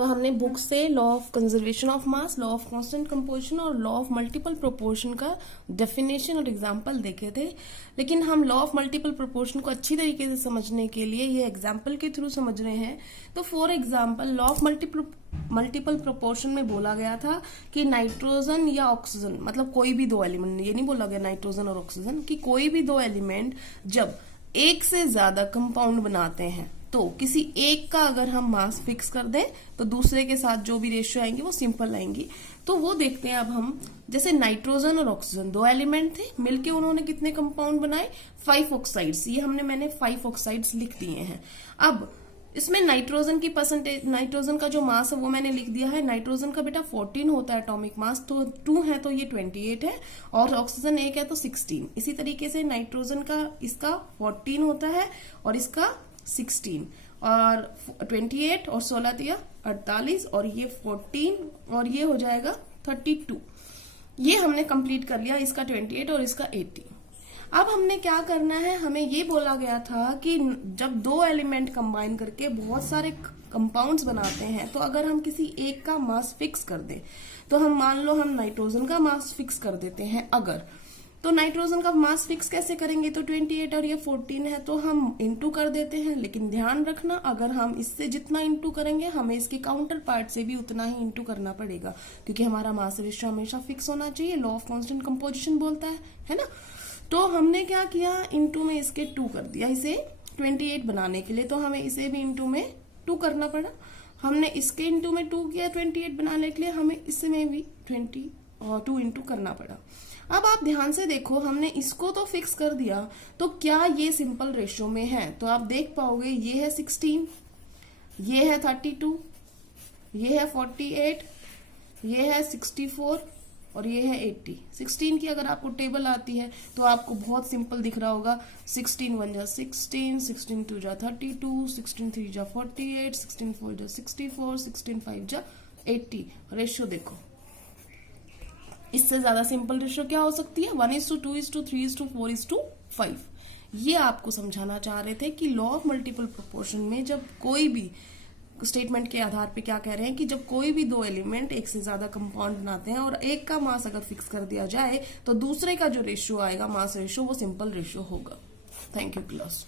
तो हमने बुक से law of conservation of mass, law of constant composition और लॉ ऑफ मल्टीपल प्रोपोर्शन का डेफिनेशन और एग्जांपल देखे थे। लेकिन हम लॉ ऑफ मल्टीपल प्रोपोर्शन को अच्छी तरीके से समझने के लिए ये एग्जांपल के थ्रू समझ रहे हैं। तो for example law of multiple proportion में बोला गया था कि नाइट्रोजन या ऑक्सीजन, मतलब कोई भी दो एलिमेंट, ये नहीं बोला गया नाइट्रोजन और ऑक्सीजन, कि कोई भी दो एलिमेंट जब एक से ज्यादा कंपाउंड बनाते हैं तो किसी एक का अगर हम मास फिक्स कर दें तो दूसरे के साथ जो भी रेशियो आएंगी वो सिंपल आएंगी। तो वो देखते हैं अब हम। जैसे नाइट्रोजन और ऑक्सीजन दो एलिमेंट थे, मिलके उन्होंने कितने कंपाउंड बनाए, 5 ऑक्साइड्स। ये मैंने 5 ऑक्साइड्स लिख दिए हैं। अब इसमें नाइट्रोजन की परसेंटेज, नाइट्रोजन का जो मास है वो मैंने लिख दिया है। नाइट्रोजन का बेटा 14 होता है एटॉमिक मास, तो 2 है तो ये 28 है, और ऑक्सीजन 1 है तो 16। इसी तरीके से नाइट्रोजन का इसका 14 होता है और इसका 16, और 28 और 16 दिया 48, और ये 14 और ये हो जाएगा 32। ये हमने कंप्लीट कर लिया, इसका 28 और इसका 80। अब हमने क्या करना है, हमें ये बोला गया था कि जब दो एलिमेंट कंबाइन करके बहुत सारे कंपाउंड्स बनाते हैं तो अगर हम किसी एक का मास फिक्स कर दें, तो हम मान लो हम नाइट्रोजन का मास फिक्स कर देते हैं अगर, तो नाइट्रोजन का मास फिक्स कैसे करेंगे, तो 28 और ये 14 है तो हम इंटू कर देते हैं। लेकिन ध्यान रखना, अगर हम इससे जितना इंटू करेंगे हमें इसके काउंटर पार्ट से भी उतना ही इंटू करना पड़ेगा, क्योंकि हमारा मास रेशियो हमेशा फिक्स होना चाहिए, लॉ ऑफ कांस्टेंट कंपोजिशन बोलता है ना। तो हमने क्या किया, इंटू में इसके 2 कर दिया इसे 28 बनाने के लिए, तो हमें इसे भी इंटू में 2 करना पड़ा। हमने इसके इंटू में 2 किया 28 बनाने के लिए, हमें इसमें भी 2 इंटू करना पड़ा। अब आप ध्यान से देखो, हमने इसको तो फिक्स कर दिया, तो क्या ये सिंपल रेशियो में है, तो आप देख पाओगे ये है 16, ये है 32, ये है 48, ये है 64 और ये है 80। 16 की अगर आपको टेबल आती है तो आपको बहुत सिंपल दिख रहा होगा, 16 1 जा 16, 16 2 जा 32, 16 3 जा 48, 16 4 जा 64, 16 5 जा 80। रेशियो देखो, इससे ज्यादा सिंपल रेशियो क्या हो सकती है, 1:2:3:4:5। ये आपको समझाना चाह रहे थे कि लॉ ऑफ मल्टीपल प्रोपोर्शन में जब कोई भी स्टेटमेंट के आधार पे क्या कह रहे हैं कि जब कोई भी दो एलिमेंट एक से ज्यादा कंपाउंड बनाते हैं और एक का मास अगर फिक्स कर दिया जाए तो दूसरे का जो रेशियो आएगा, मास रेशियो, वो सिंपल रेशियो होगा। Thank you class.